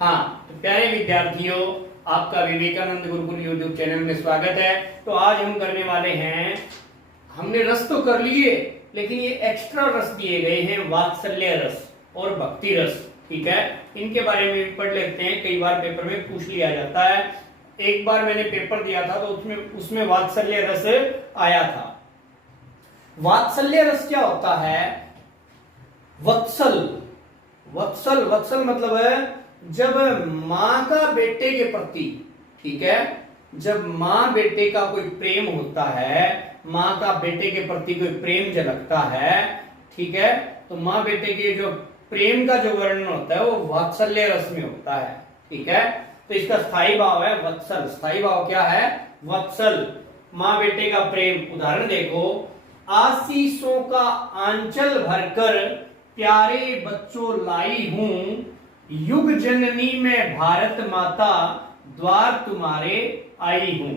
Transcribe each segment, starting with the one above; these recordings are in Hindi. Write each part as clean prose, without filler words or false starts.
हाँ, तो प्यारे विद्यार्थियों, आपका विवेकानंद गुरुकुल यूट्यूब चैनल में स्वागत है। तो आज हम करने वाले हैं, हमने रस तो कर लिए लेकिन ये एक्स्ट्रा रस दिए गए हैं, वात्सल्य रस और भक्ति रस। ठीक है, इनके बारे में भी पढ़ लेते हैं। कई बार पेपर में पूछ लिया जाता है। एक बार मैंने पेपर दिया था तो उसमें वात्सल्य रस आया था। वात्सल्य रस क्या होता है? वत्सल वत्सल वत्सल मतलब है जब माँ का बेटे के प्रति, ठीक है, जब माँ बेटे का कोई प्रेम होता है, माँ का बेटे के प्रति कोई प्रेम झलकता है, ठीक है, तो माँ बेटे के जो प्रेम का जो वर्णन होता है वो वात्सल्य रस में होता है। ठीक है, तो इसका स्थायी भाव है वत्सल। स्थायी भाव क्या है? वत्सल, माँ बेटे का प्रेम। उदाहरण देखो, आशीषों का आंचल भरकर प्यारे बच्चों लाई हूं, युग जननी में भारत माता द्वार तुम्हारे आई हूं।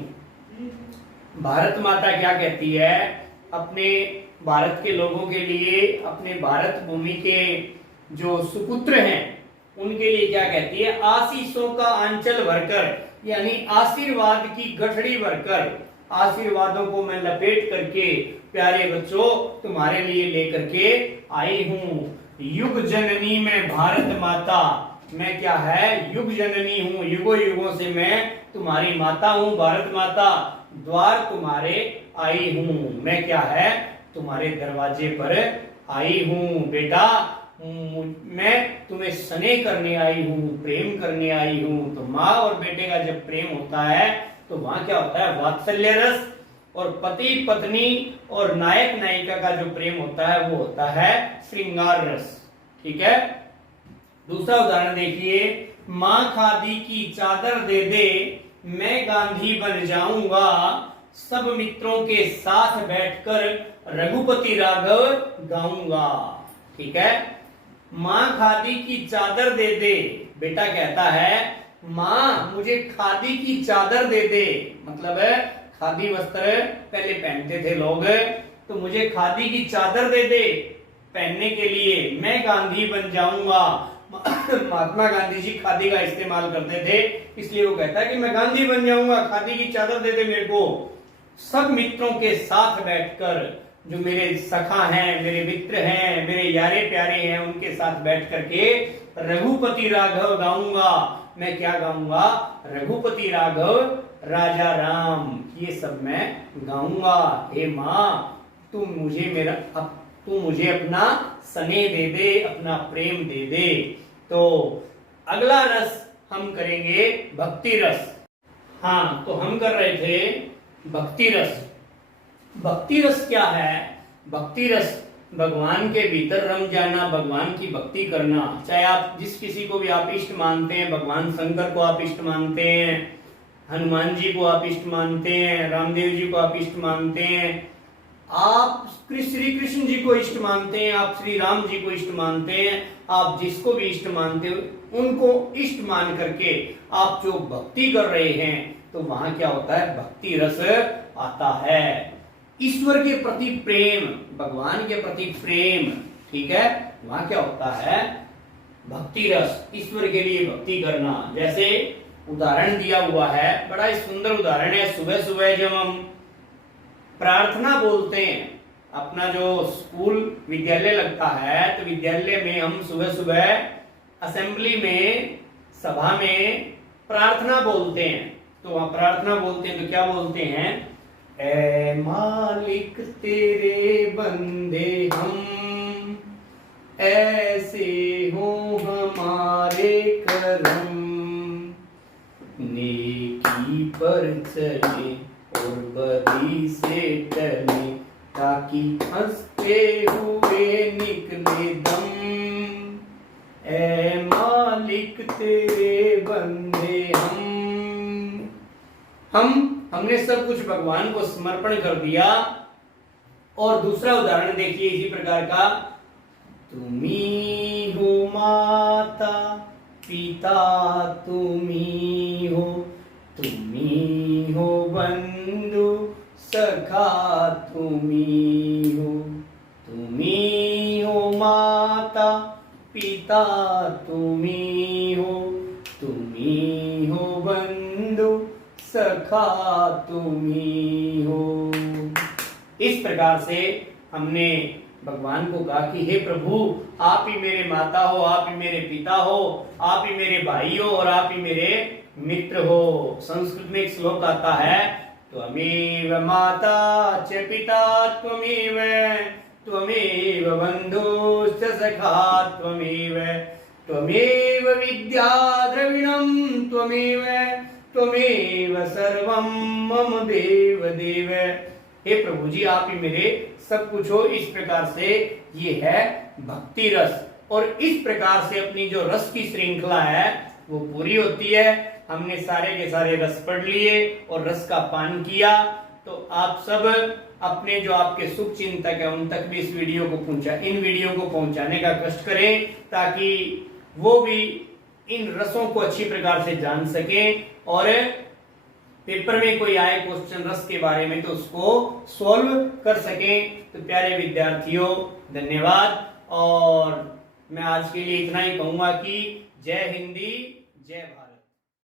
भारत माता क्या कहती है? अपने भारत के लोगों के लिए, अपने भारत भूमि के जो सुपुत्र हैं उनके लिए क्या कहती है? आशीषों का आंचल भरकर, यानी आशीर्वाद की गठड़ी भरकर, आशीर्वादों को मैं लपेट करके प्यारे बच्चों तुम्हारे लिए लेकर के आई हूं। युग जननी में भारत माता, मैं क्या है? युग जननी हूं, युगों युगों से मैं तुम्हारी माता हूं, भारत माता। द्वार तुम्हारे आई हूं, मैं क्या है? तुम्हारे दरवाजे पर आई हूं। बेटा, मैं तुम्हें स्नेह करने आई हूं, प्रेम करने आई हूं। तो माँ और बेटे का जब प्रेम होता है तो वहां क्या होता है? वात्सल्य रस। और पति पत्नी और नायक नायिका का जो प्रेम होता है वो होता है श्रृंगार रस। ठीक है, दूसरा उदाहरण देखिए, माँ खादी की चादर दे दे, मैं गांधी बन जाऊंगा, सब मित्रों के साथ बैठकर रघुपति राघव गाऊंगा। ठीक है, माँ खादी की चादर दे दे। बेटा कहता है माँ मुझे खादी की चादर दे दे, मतलब है खादी वस्त्र पहले पहनते थे लोग, तो मुझे खादी की चादर दे दे पहनने के लिए, मैं गांधी बन जाऊंगा। महात्मा गांधी जी खादी का इस्तेमाल करते थे, इसलिए वो कहता है कि मैं गांधी बन जाऊंगा, खादी की चादर दे दे मेरे को। सब मित्रों के साथ बैठकर, जो मेरे सखा हैं, मेरे मित्र हैं, मेरे यारे प्यारे हैं, उनके साथ बैठ करके रघुपति राघव गाऊंगा। मैं क्या गाऊंगा? रघुपति राघव, राजा राम, ये सब मैं गाऊंगा। हे माँ, तुम मुझे अपना स्नेह दे दे, अपना प्रेम दे दे। तो अगला रस हम करेंगे भक्ति रस। हाँ, तो हम कर रहे थे भक्ति रस। भक्ति रस क्या है? भक्ति रस भगवान के भीतर रम जाना, भगवान की भक्ति करना। चाहे आप जिस किसी को भी आप इष्ट मानते हैं, भगवान शंकर को आप इष्ट मानते हैं, हनुमान जी को आप इष्ट मानते हैं, रामदेव जी को आप इष्ट मानते हैं, आप श्री कृष्ण जी को इष्ट मानते हैं, आप श्री राम जी को इष्ट मानते हैं, आप जिसको भी इष्ट मानते हो उनको इष्ट मान करके आप जो भक्ति कर रहे हैं, तो वहां क्या होता है? भक्ति रस आता है। ईश्वर के प्रति प्रेम, भगवान के प्रति प्रेम, ठीक है, वहां क्या होता है? भक्ति रस, ईश्वर के लिए भक्ति करना। जैसे उदाहरण दिया हुआ है, बड़ा ही सुंदर उदाहरण है। सुबह सुबह जब हम प्रार्थना बोलते हैं, अपना जो स्कूल विद्यालय लगता है, तो विद्यालय में हम सुबह सुबह असेंबली में, सभा में प्रार्थना बोलते हैं। तो वहां प्रार्थना बोलते हैं तो क्या बोलते हैं? ऐ मालिक तेरे बंदे हम, ऐसे हो हमारे करम, नेकी पर चले और बदी से टले, ताकि हंसते हुए निकले दम। ऐ मालिक तेरे बंदे हमने सब कुछ भगवान को समर्पण कर दिया। और दूसरा उदाहरण देखिए इसी प्रकार का, तुम्ही हो माता पिता, तुम्ही हो, तुम्ही हो बंधु सखा, तुम्ही हो माता पिता, तुम्ही हो, सखा तुम ही हो। इस प्रकार से हमने भगवान को कहा कि हे प्रभु, आप ही मेरे माता हो, आप ही मेरे पिता हो, आप ही मेरे भाई हो और आप ही मेरे मित्र हो। संस्कृत में एक श्लोक आता है, त्वमेव माता च पिता त्वमेव, त्वमेव बन्धुश्च सखा त्वमेव, त्वमेव विद्या द्रविणं त्वमेव, त्वमेव सर्वं मम देव देव। हे प्रभु जी, आप ही मेरे सब कुछ हो। इस प्रकार से ये है भक्ति रस, और इस प्रकार से अपनी जो रस की श्रृंखला है वो पूरी होती है। हमने सारे के सारे रस पढ़ लिए और रस का पान किया। तो आप सब अपने जो आपके शुभ चिंतक है उन तक भी इस वीडियो को इन वीडियो को पहुंचाने का कष्ट करें, ताकि वो भी इन रसों को अच्छी प्रकार से जान सकें और पेपर में कोई आए क्वेश्चन रस के बारे में तो उसको सॉल्व कर सकें। तो प्यारे विद्यार्थियों, धन्यवाद। और मैं आज के लिए इतना ही कहूंगा कि जय हिंदी, जय भारत।